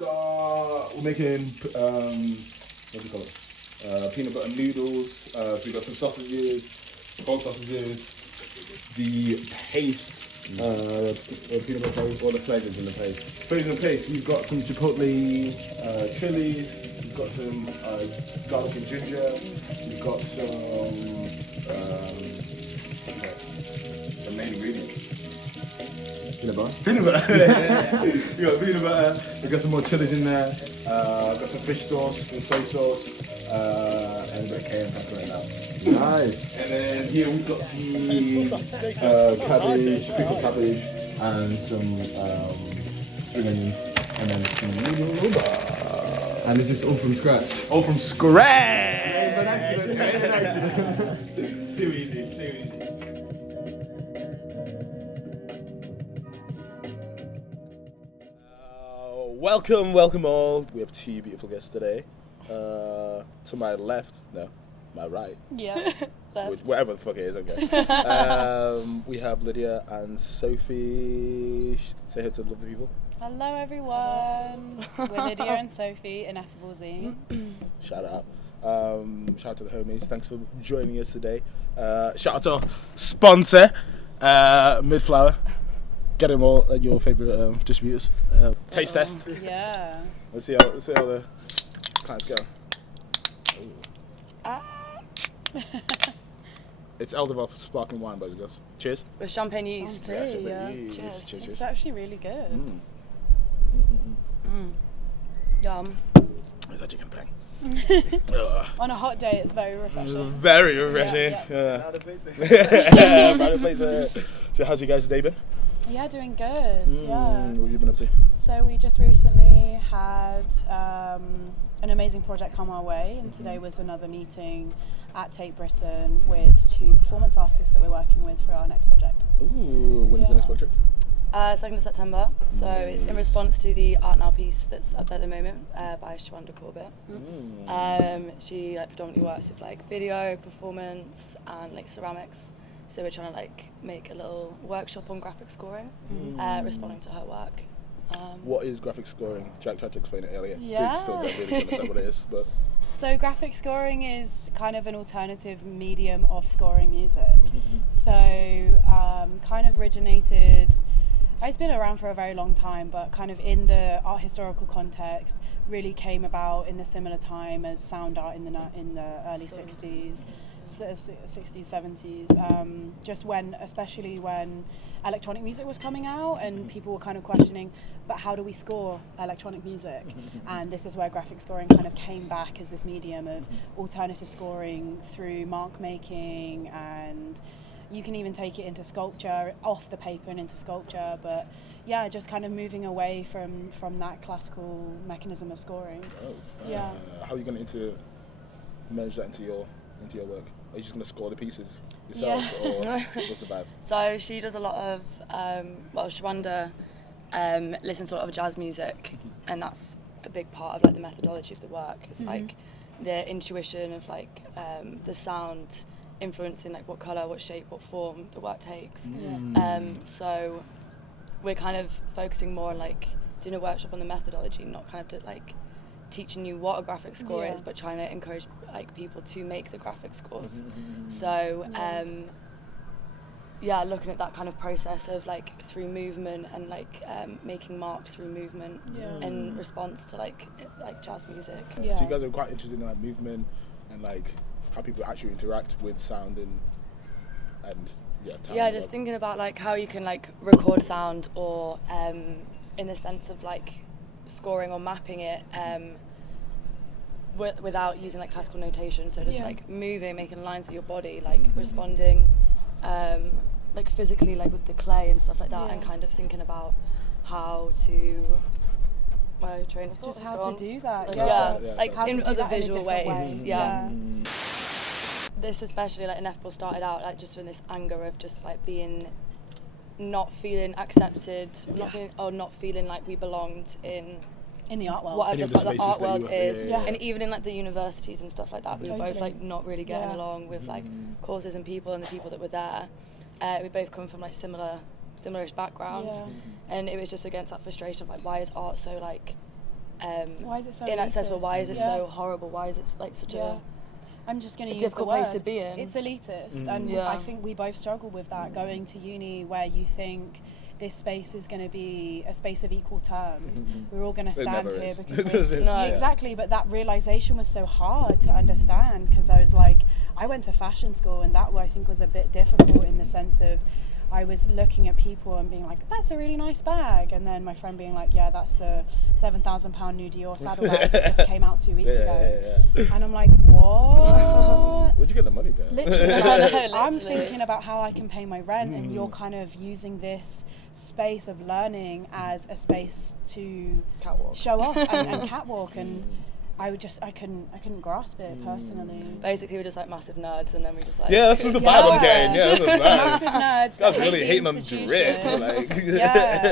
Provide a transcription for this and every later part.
we're making, what do you call it? Peanut butter noodles. So we got some sausages, cold sausages, the paste, peanut butter paste, all the flavours in the paste. Flavors in the paste, we've got some chipotle chilies, we've got some garlic and ginger, we've got some, the main ingredient. Peanut butter. Peanut butter. We got peanut butter. We got some more chilies in there. Got some fish sauce, some soy sauce, and a bit of cayenne pepper in that. Nice. And then here we've got the cabbage, pickled cabbage, and some spring onions, and then some noodle. And is this all from scratch? All from scratch. An accident. Too easy. Too easy. Welcome all. We have two beautiful guests today. To my left, no, my right. Yeah, whatever the fuck it is, okay. We have Lydia and Sophie. Say hi to the lovely people. Hello everyone. We're Lydia and Sophie, INEFFABLE ZINE. Shout out. Shout out to the homies. Thanks for joining us today. Shout out to our sponsor, Midflower. Get them all at your favourite distributors. Taste test. Yeah. Let's see how the clients go. It's Endevours sparkling wine, boys and girls. Cheers. With champagne yeast. Sounds pretty, Yeah, yeah. cheers. It's actually really good. Yum. Is that chicken peng? On a hot day, it's very refreshing. Very refreshing. Yeah. Proud of place. So how's you guys' day been? Yeah, doing good. Yeah. What have you been up to? So we just recently had an amazing project come our way, and today was another meeting at Tate Britain with two performance artists that we're working with for our next project. Ooh, when is the next project? 2nd of September. So it's in response to the Art Now piece that's up at the moment by Shawanda Corbett. She predominantly works with video, performance, and ceramics. So we're trying to make a little workshop on graphic scoring, responding to her work. What is graphic scoring? Jack tried to explain it earlier. Yeah. Still don't really understand what it is, but. So graphic scoring is kind of an alternative medium of scoring music. So kind of originated, it's been around for a very long time, but kind of in the art historical context, really came about in the similar time as sound art in the early 60s, 70s, just especially when electronic music was coming out and people were kind of questioning, but how do we score electronic music? And this is where graphic scoring kind of came back as this medium of alternative scoring through mark making, and you can even take it into sculpture, off the paper and into sculpture, but yeah, just kind of moving away from that classical mechanism of scoring. Yeah. How are you going to merge that into your work? Are you just going to score the pieces yourselves, or what's the vibe? So she does a lot of, Shawanda listens to a lot of jazz music, and that's a big part of the methodology of the work. It's the intuition of the sound influencing what colour, what shape, what form the work takes. So we're kind of focusing more on doing a workshop on the methodology, not kind of teaching you what a graphic score is, but trying to encourage people to make the graphic scores. So looking at that kind of process of through movement and making marks through movement in response to jazz music. Yeah. So you guys are quite interested in movement and how people actually interact with sound and time. Yeah, just thinking about how you can record sound, or in the sense of scoring or mapping it without using classical notation. So just moving, making lines with your body, responding physically with the clay and stuff like that, and kind of thinking about how to train of thought. Just how to do that. How in to do other that visual ways. Yeah. This especially Ineffable started out just from this anger of just being not feeling accepted, not feeling like we belonged in the art world. Whatever the art world is. Yeah. And even in the universities and stuff like that, we were both not really getting along with courses and people, and the people that were there. We both come from similarish backgrounds, and it was just against that frustration of why is art so Why is it so inaccessible? elitist? Why is it so horrible? Why is it like such a I'm just going to use difficult the word. place to be in? It's elitist, and I think we both struggle with that. Going to uni where you think this space is going to be a space of equal terms. We're all going to stand here because exactly. But that realization was so hard to understand, because I was like, I went to fashion school, and that I think was a bit difficult in the sense of I was looking at people and being like, that's a really nice bag, and then my friend being like, yeah, that's the £7,000 new Dior saddlebag that just came out 2 weeks ago. And I'm like, what? Where'd you get the money from? Literally, I'm thinking about how I can pay my rent, and you're kind of using this space of learning as a space to show off and catwalk, and I couldn't grasp it personally. Basically, we're just like massive nerds, and then we just like this was the vibe I'm getting. That's massive nerds. That's really hating on the drip.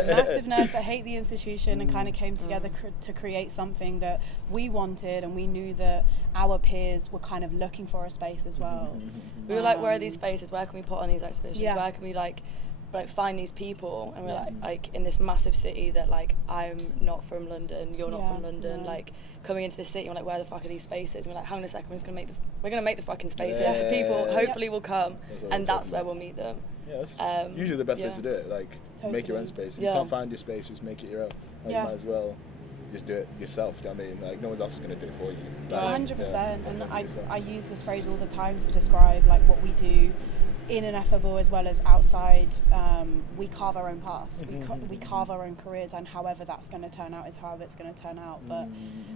Massive nerds that hate the institution and kind of came together to create something that we wanted, and we knew that our peers were kind of looking for a space as well. We were like, where are these spaces? Where can we put on these exhibitions? Where can we like find these people? And we're like in this massive city that like I'm not from London, you're not from London, like coming into this city, we're like, where the fuck are these spaces? And we're like, hang on a second, we're gonna make the fucking spaces. The people hopefully will come, and that's where we'll meet them. That's usually the best way to do it. Like, make your own space. If you can't find your space, just make it your own. Like, you might as well just do it yourself. Do you know what I mean? Like, no one else is gonna do it for you. Like, 100%. And I use this phrase all the time to describe like what we do in Ineffable as well as outside. We carve our own paths. We carve our own careers, and however that's going to turn out is however it's going to turn out. But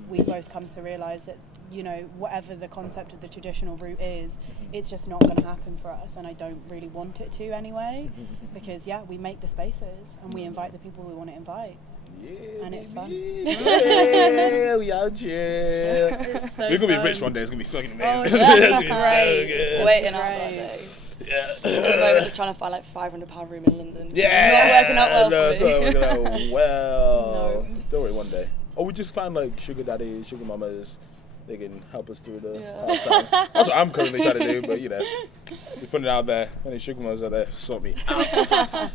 we both come to realise that, you know, whatever the concept of the traditional route is, it's just not going to happen for us, and I don't really want it to anyway, because we make the spaces and we invite the people we want to invite. And it's fun. Yeah, we out here. It's so We're gonna fun. be rich one day. It's gonna be fucking amazing. It's It's gonna be so good. waiting out that day. At the moment, just trying to find like £500 room in London. Yeah, not working out well no, for it's me. not working out well. No. Don't worry, one day. Or we just find like sugar daddies, sugar mamas. They can help us through the hard times. That's what I'm currently trying to do, but you know, we put it out there. Any sugar mamas out there, sort me out.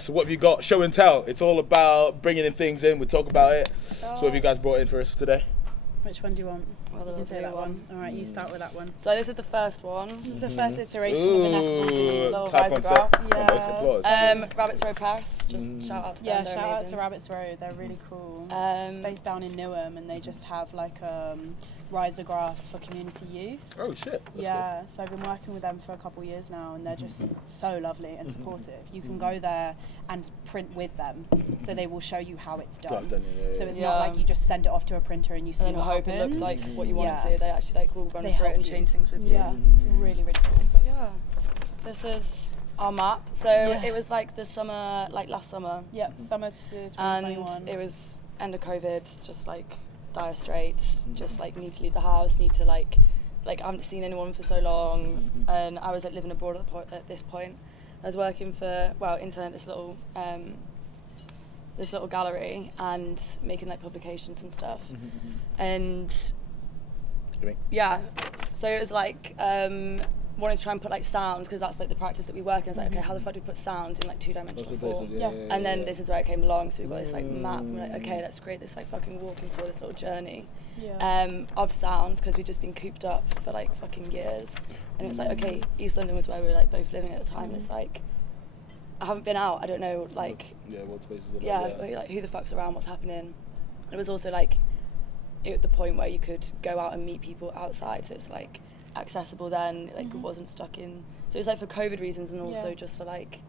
So what have you got? Show and tell. It's all about bringing in things in. We talk about it. So what have you guys brought in for us today? Which one do you want? Well, You can take that one. All right, you start with that one. So this is the first one. This is the first iteration of Ineffable Zine. Little clap on set. risograph. Nice applause. Rabbits Row Paris. Just shout out to them. They're shout out amazing. to Rabbits Road. They're really cool. Space down in Newham, and they just have like risographs for community use. Oh shit. That's So I've been working with them for a couple of years now, and they're just so lovely and supportive. You can go there and print with them, so they will show you how it's done. So it's not like you just send it off to a printer and you see and what hope happens. it looks like what you want it to. They actually like will run They through it help and you. change things with you. Yeah, it's really, really cool. But this is our map. So it was like the summer, like last summer. Yep, summer to 2021. And it was end of COVID, just like dire straits, just like need to leave the house, need to like I haven't seen anyone for so long, and I was like living abroad at this point. I was working for intern at this little gallery and making like publications and stuff, and so it was like wanting to try and put like sound, because that's like the practice that we work in. I was like, okay, how the fuck do we put sound in like two-dimensional form? And then this is where it came along, so we've got this like map, and we're like, okay, let's create this like fucking walking tour, this little journey of sounds, because we'd just been cooped up for like fucking years. And it was like, okay, East London was where we were like both living at the time, and it's like, I haven't been out, I don't know like what spaces are like who the fuck's around, what's happening. It was also like at the point where you could go out and meet people outside, so it's like accessible then, like it wasn't stuck in, so it was like for COVID reasons, and also just for like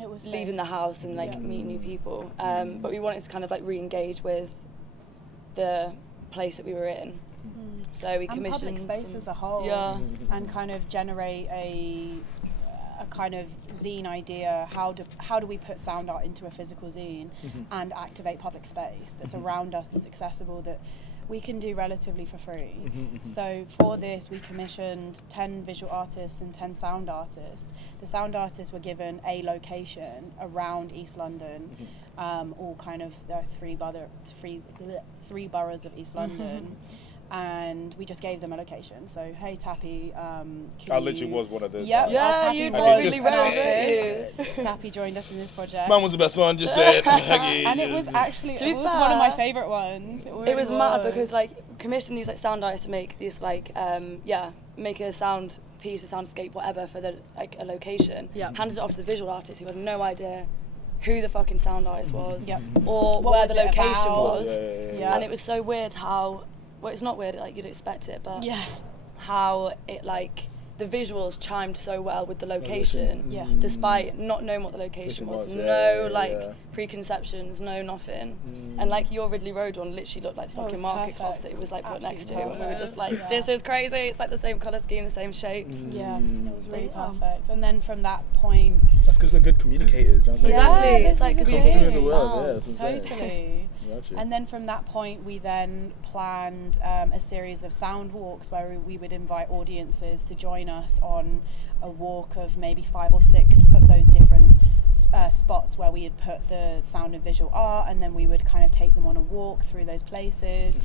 it was leaving the house and like meeting new people, but we wanted to kind of like re-engage with the place that we were in, so we commissioned public space as a whole, and kind of generate a kind of zine idea. How do we put sound art into a physical zine and activate public space that's around us, that's accessible, that we can do relatively for free. So for this, we commissioned 10 visual artists and 10 sound artists. The sound artists were given a location around East London, all kind of, there are three boroughs of East London. and we just gave them a location. So, hey, Tappy, I literally was one of those. Yep, guys. Yeah, Tappy you was really an wrote artist. it. Tappy joined us in this project. Man was the best one, just say it. And it was actually, To be it was one of my fair, favourite ones. It, It really was mad because like commissioned these like sound artists to make these like make a sound piece, a soundscape, whatever for the like a location. Yep. Handed it off to the visual artist who had no idea who the fucking sound artist was Yep. or What where was the it location about? was. Yeah. And it was so weird how it's not weird, like you'd expect it, but Yeah. how it like the visuals chimed so well with the location, Yeah. despite not knowing what the location was. yeah, No yeah, like yeah. preconceptions, no nothing. And like your Ridley Road one literally looked like the Oh, it fucking was market perfect. cloth that it was like put next to, Absolutely and we were just like, perfect. this is crazy. It's like the same colour scheme, the same shapes. Yeah, it was really Yeah. perfect. And then from that point, That's because we're good communicators. You know what I mean? Exactly. this It's like is Comes through in the amazing. world. Yeah, that's insane. Totally. Gotcha. And then from that point, we then planned a series of sound walks where we would invite audiences to join us on a walk of maybe 5 or 6 of those different spots where we had put the sound and visual art, and then we would kind of take them on a walk through those places.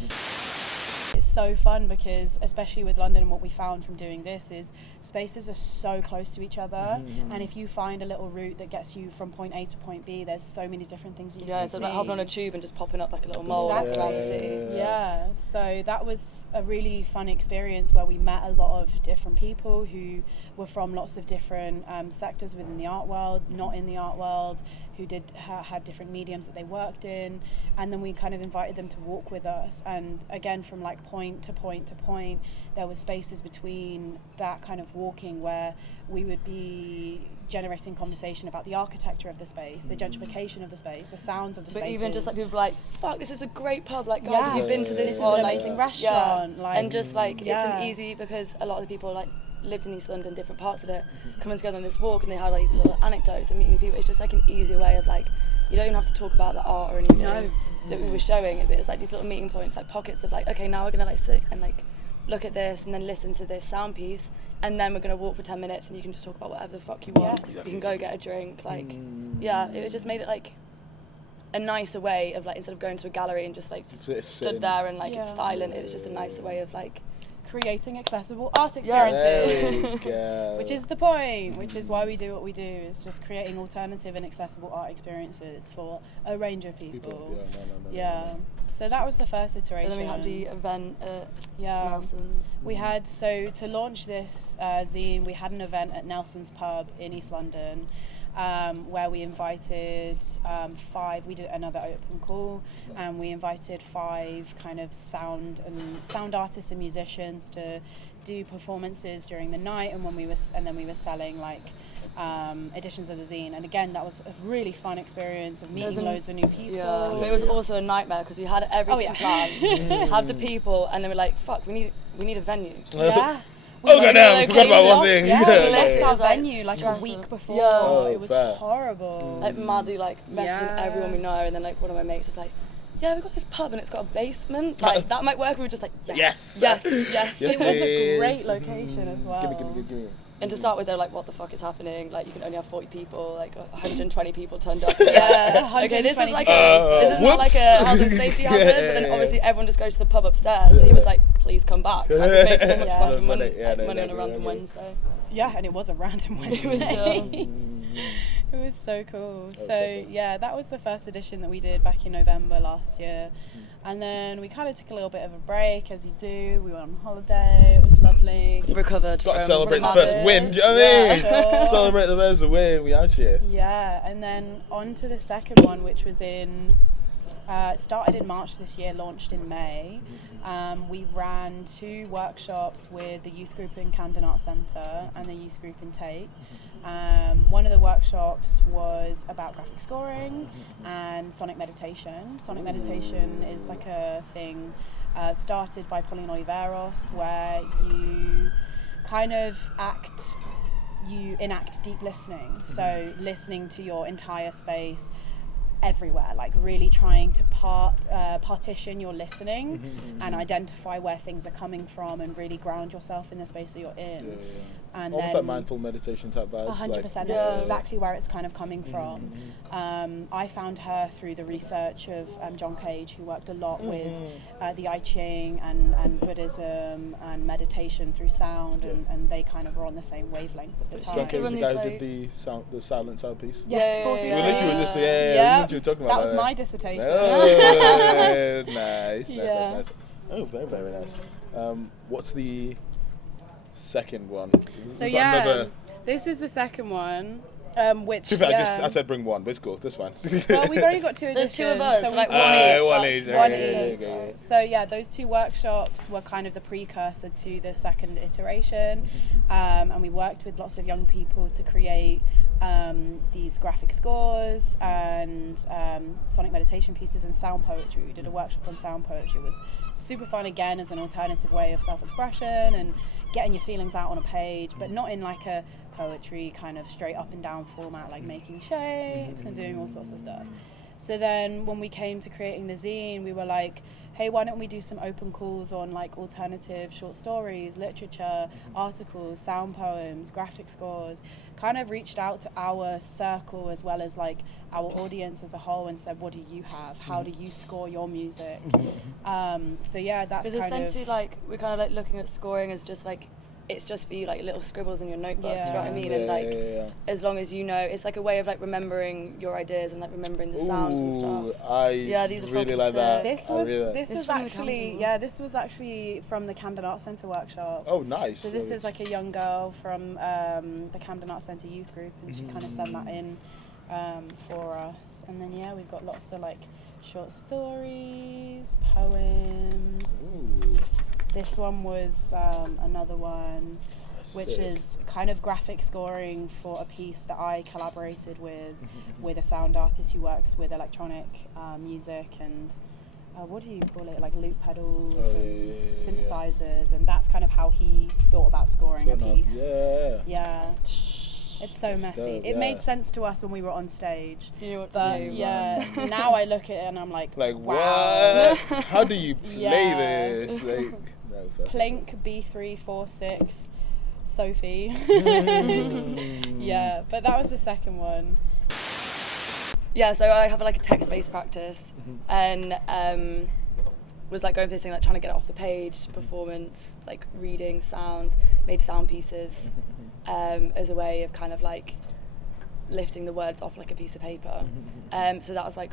It's so fun because, especially with London, and what we found from doing this is spaces are so close to each other, and if you find a little route that gets you from point A to point B, there's so many different things that you Yeah, can so see. like hopping on a tube and just popping up like a little mole Exactly. around the city. Yeah, so that was a really fun experience where we met a lot of different people who were from lots of different sectors within the art world, not in the art world, who had different mediums that they worked in, and then we kind of invited them to walk with us. And again, from like point to point to point, there were spaces between that kind of walking where we would be generating conversation about the architecture of the space, the gentrification of the space, the sounds of the But spaces. even just like people like, fuck, this is a great pub. Like, guys, Yeah. have you been to this? This is Or, an like, amazing restaurant. Like, and just like it's yeah. an easy, because a lot of the people like lived in East London, different parts of it, coming together on this walk, and they had like these little anecdotes and meeting new people. It's just like an easier way of like, you don't even have to talk about the art or anything that we were showing. But it's like these little meeting points, like pockets of like, okay, now we're gonna like sit and like look at this and then listen to this sound piece, and then we're gonna walk for 10 minutes and you can just talk about whatever the fuck you want. Yeah. You can go get a drink, like yeah, it just made it like a nicer way of like, instead of going to a gallery and just like It's stood there and like it's Yeah. silent, it was just a nicer way of like creating accessible art experiences. There we go. Which is the point, which is why we do what we do, is just creating alternative and accessible art experiences for a range of people. Yeah. So that was the first iteration. and then we had the event at Yeah. Nelson's. We had, so to launch this zine, we had an event at Nelson's Pub in East London, where we invited 5, we did another open call, and we invited 5 kind of sound artists and musicians to do performances during the night, and then we were selling like editions of the zine. And again, that was a really fun experience of meeting loads of new people. Yeah, but it was also a nightmare because we had everything planned, had the people, and then we're like, fuck, we need a venue. Yeah. Oh god damn, we forgot about one thing. Yeah, we lost It our was, like, venue like a stressful. week before. Yeah. Oh, It was fair. horrible. Like madly like messaging Yeah. everyone we know, and then like one of my mates was like, yeah, we've got this pub and it's got a basement, like that might work. And we were just like, yes. Yes. It was a great Yes. location as well. Give me. And to start with, they're like, what the fuck is happening? Like, you can only have 40 people, like 120 people turned up. Yeah, Okay, this is 120 like people. this is not like a whoops. health and safety hazard, but then Yeah. obviously everyone just goes to the pub upstairs. So he was like, please come back. I could make so much Yeah. fucking money, Yeah, no, money on a no, random no. Wednesday. Yeah, and it was a random was, Wednesday. It was so cool. So yeah, that was the first edition that we did back in November last year. And then we kind of took a little bit of a break, as you do. We went on holiday. It was lovely. Recovered Got to from celebrate the recovered. first win, do you know what I mean? Yeah, sure. Celebrate the first win, we out here. Yeah, and then on to the second one, which was started in March this year, launched in May. We ran 2 workshops with the youth group in Camden Arts Centre and the youth group in Tate. One of the workshops was about graphic scoring and sonic meditation. Sonic meditation is like a thing started by Poole and endevours, where you kind of enact deep listening. So listening to your entire space, everywhere, like really trying to partition your listening and identify where things are coming from and really ground yourself in the space that you're in. And almost then, like mindful meditation type vibes. 100%, that's exactly where it's kind of coming from. I found her through the research of John Cage, who worked a lot with the I Ching and Buddhism and meditation through sound, and they kind of were on the same wavelength at the time. John Cage is the guy who did the silent sound piece. Yes, Yeah, We literally were just we literally talking about that was my dissertation. Oh, nice. Oh, very, very nice. What's the second one? So We've got another- this is the second one, which To be fair, I said bring one, but it's cool. That's fine. well, we've only got two There's editions. two of us, so so like we've one got- each. one that's each, one okay, each. okay. So yeah, those two workshops were kind of the precursor to the second iteration, and we worked with lots of young people to create these graphic scores and sonic meditation pieces and sound poetry. We did a workshop on sound poetry. It was super fun, again, as an alternative way of self-expression and getting your feelings out on a page, but not in like a poetry kind of straight up and down format, like making shapes and doing all sorts of stuff. So then when we came to creating the zine, we were like, hey, why don't we do some open calls on like alternative short stories, literature, articles, sound poems, graphic scores, kind of reached out to our circle as well as like our audience as a whole and said, what do you have? How do you score your music? So yeah, that's Because kind essentially, of... like, we're kind of like looking at scoring as just like, it's just for you, like little scribbles in your notebook. Do you know what I mean? And like, as long as you know, it's like a way of like remembering your ideas and like remembering the sounds and stuff. These are really like that. This I was really like this It's was from the actually Camden. this was actually from the Camden Arts Centre workshop. Oh, nice. So this is like a young girl from the Camden Arts Centre youth group, and she kind of sent that in for us. And then yeah, we've got lots of like short stories, poems. Ooh. This one was another one, which Sick. is kind of graphic scoring for a piece that I collaborated with a sound artist who works with electronic music and what do you call it, like loop pedals and synthesizers, and that's kind of how he thought about scoring a piece. Yeah. It's so messy. It made sense to us when we were on stage. You know what But to do. yeah, now I look at it and I'm like wow. What? How do you play Yeah. this? Like, no, Plink B346 Sophie. Yeah, but that was the second one. Yeah, so I have like a text-based practice, and was like going through this thing, like trying to get it off the page, performance, like reading, sound, made sound pieces as a way of kind of like lifting the words off like a piece of paper. So that was like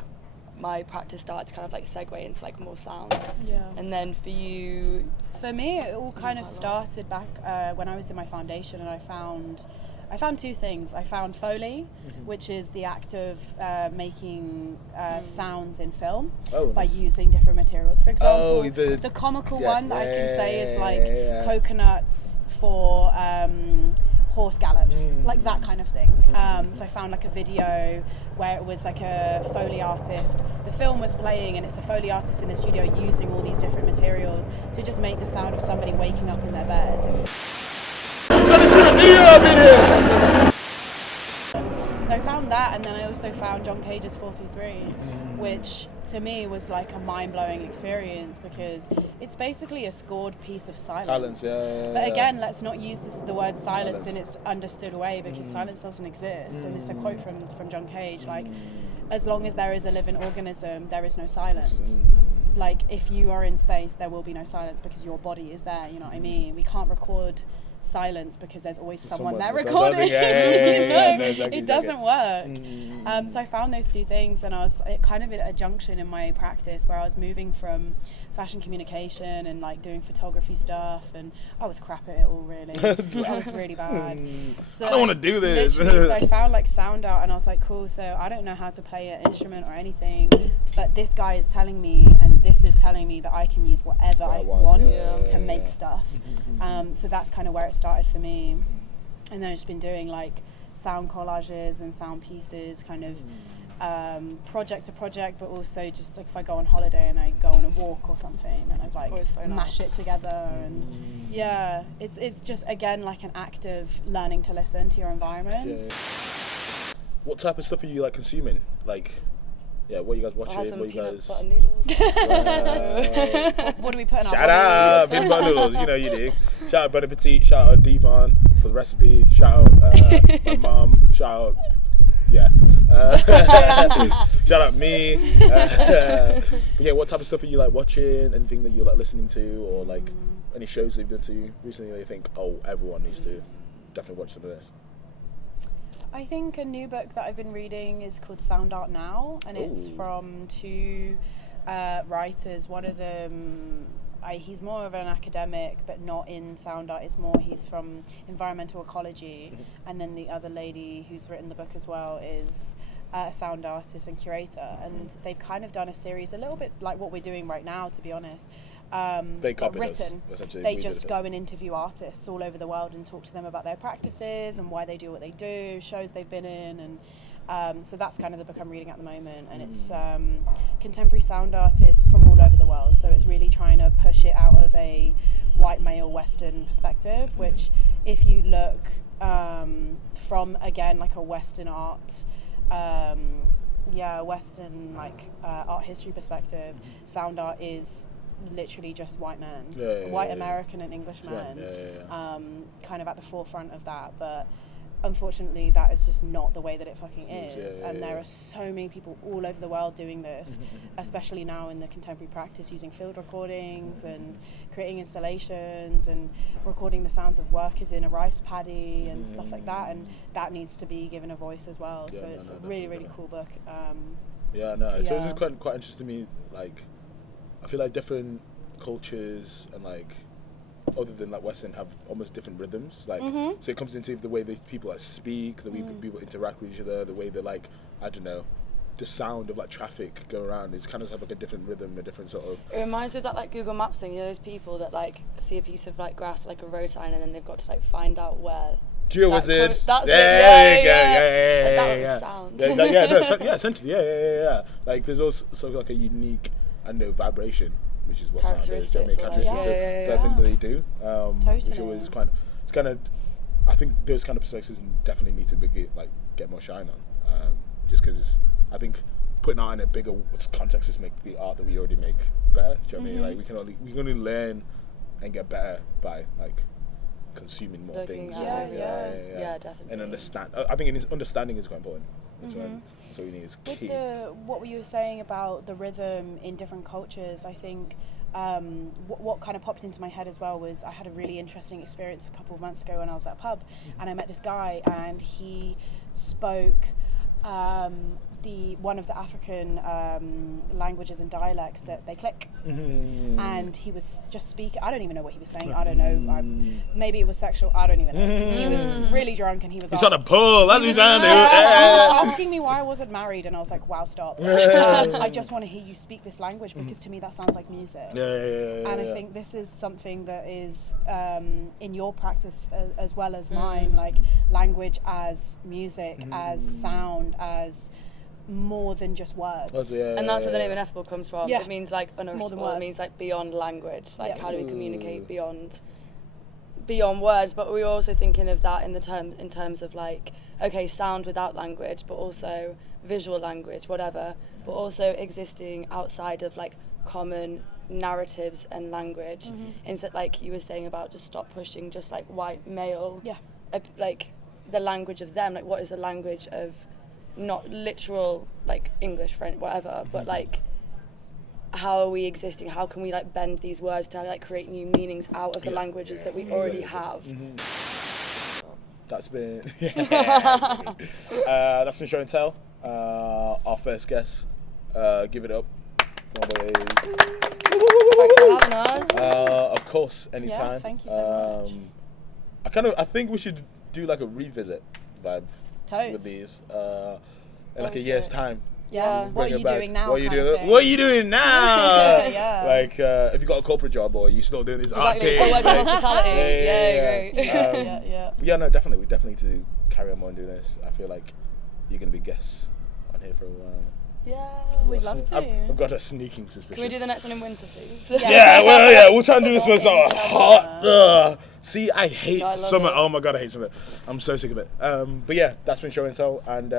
my practice started to kind of like segue into like more sound. Yeah. And then for you, For me, it all kind of started back when I was in my foundation, and I found two things. I found Foley, which is the act of making sounds in film by using different materials. For example, the comical one that I can say is like coconuts for horse gallops, like that kind of thing. So I found like a video where it was like a Foley artist. The film was playing and it's a Foley artist in the studio using all these different materials to just make the sound of somebody waking up in their bed. So I found that, and then I also found John Cage's 4-3, which to me was like a mind-blowing experience because it's basically a scored piece of silence. But again, let's not use the word silence in its understood way, because silence doesn't exist. And it's a quote from John Cage, like, as long as there is a living organism, there is no silence. Like, if you are in space, there will be no silence because your body is there, you know what I mean? We can't record silence because there's always someone there recording. It doesn't work. So I found those two things, and I was kind of at a junction in my practice where I was moving from fashion communication and like doing photography stuff, and I was crap at it all, really. I was really bad. So I don't want to do this. literally, so I found like sound out, and I was like, cool, so I don't know how to play an instrument or anything, but this guy is telling me, and this is telling me that I can use whatever I want to make stuff. So that's kind of where it started for me. And then I've just been doing like sound collages and sound pieces, kind of project to project, but also just like if I go on holiday and I go on a walk or something, and I like mash it together. And yeah, it's just again like an act of learning to listen to your environment. What type of stuff are you like consuming? Like yeah, what are you guys watching? I'll have some What you peanut guys? butter noodles. What do we put in our Shout out peanut butter noodles. You know you do. Shout out Bon Appetit. Shout out Devon for the recipe. Shout out my mum. Shout out. Yeah. Shout out me. But yeah, what type of stuff are you like watching? Anything that you're like listening to, or like any shows that you've been to recently that you think, oh, everyone needs to definitely watch some of this? I think a new book that I've been reading is called Sound Art Now, and it's from two writers. One of them, he's more of an academic, but not in sound art. It's more he's from environmental ecology, and then the other lady who's written the book as well is a sound artist and curator. And they've kind of done a series, a little bit like what we're doing right now, to be honest. They copied written. us, essentially. They just go and interview artists all over the world and talk to them about their practices and why they do what they do, shows they've been in, and so that's kind of the book I'm reading at the moment. And it's contemporary sound artists from all over the world. So it's really trying to push it out of a white male Western perspective, which if you look from, again, like a Western art, Western like art history perspective, sound art is literally just white men, white American and English men, kind of at the forefront of that. But unfortunately, that is just not the way that it fucking is. And there are so many people all over the world doing this, especially now in the contemporary practice, using field recordings and creating installations and recording the sounds of workers in a rice paddy and stuff like that. And that needs to be given a voice as well. So it's a really, really cool book. So it's just quite interesting to me, like, I feel like different cultures and like other than like Western have almost different rhythms, like so it comes into the way that people like speak, the way people interact with each other, the way they like, I don't know, the sound of like traffic go around is kind of have like a different rhythm, a different sort of. It reminds me of that like Google Maps thing, you know, those people that like see a piece of like grass, like a road sign, and then they've got to like find out where. Izzard. That's there you go. That sound. Essentially, yeah. Like there's also sort of like a unique, I know, vibration, which is what sound is. Do you know what I mean? Characteristics that I think that they do. Which always is it's kind of, I think those kind of perspectives definitely need to get more shine on. Just because I think putting art in a bigger context just make the art that we already make better. Do you know what I mean? Like we can only learn and get better by like consuming more things. Yeah, definitely. And understand. I think understanding is quite important. That's what we need is key. With what you were saying about the rhythm in different cultures, I think what kind of popped into my head as well was I had a really interesting experience a couple of months ago when I was at a pub, and I met this guy, and he spoke one of the African languages and dialects that they click, and he was just speaking. I don't even know what he was saying. I don't know. Maybe it was sexual. I don't even know, because he was really drunk and he was. He's on a Poole. That's what he's on. He was asking me why I wasn't married, and I was like, "Wow, stop! I just want to hear you speak this language, because to me that sounds like music." And I think this is something that is in your practice as well as mine, like language as music, as sound, as more than just words. And that's where the name Ineffable comes from. Yeah. It means like unreachable. It means like beyond language. Like how do we communicate beyond words? But we're also thinking of that in terms of like, okay, sound without language, but also visual language, whatever, but also existing outside of like common narratives and language. Instead, like you were saying about just stop pushing just like white male, like the language of them, like what is the language of not literal like English, French, whatever, but like how are we existing? How can we like bend these words to like create new meanings out of the languages that we already have? That's been that's been show and tell. Our first guest. Give it up. Thanks for having us. Of course, anytime. Yeah, thank you so much. I think we should do like a revisit vibe with these in like a year's time. Yeah. What are you doing now? What are you doing now? Like, if you got a corporate job or are you still doing this arcade? So like hospitality. Yeah, no, definitely. We definitely need to carry on doing this. I feel like you're gonna be guests on here for a while. Yeah, we'd love to. I've got a sneaking suspicion. Can we do the next one in winter, please? We'll try and do this when it's not hot. See, I hate summer. Oh my god, I hate summer. I'm so sick of it. But yeah, that's been show and tell, and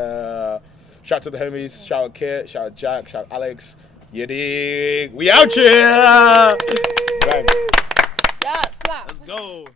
Shout out to the homies. Shout out Kit. Shout out Jack. Shout out Alex. You dig? We out here. Bang. Yeah, Slap. Let's go.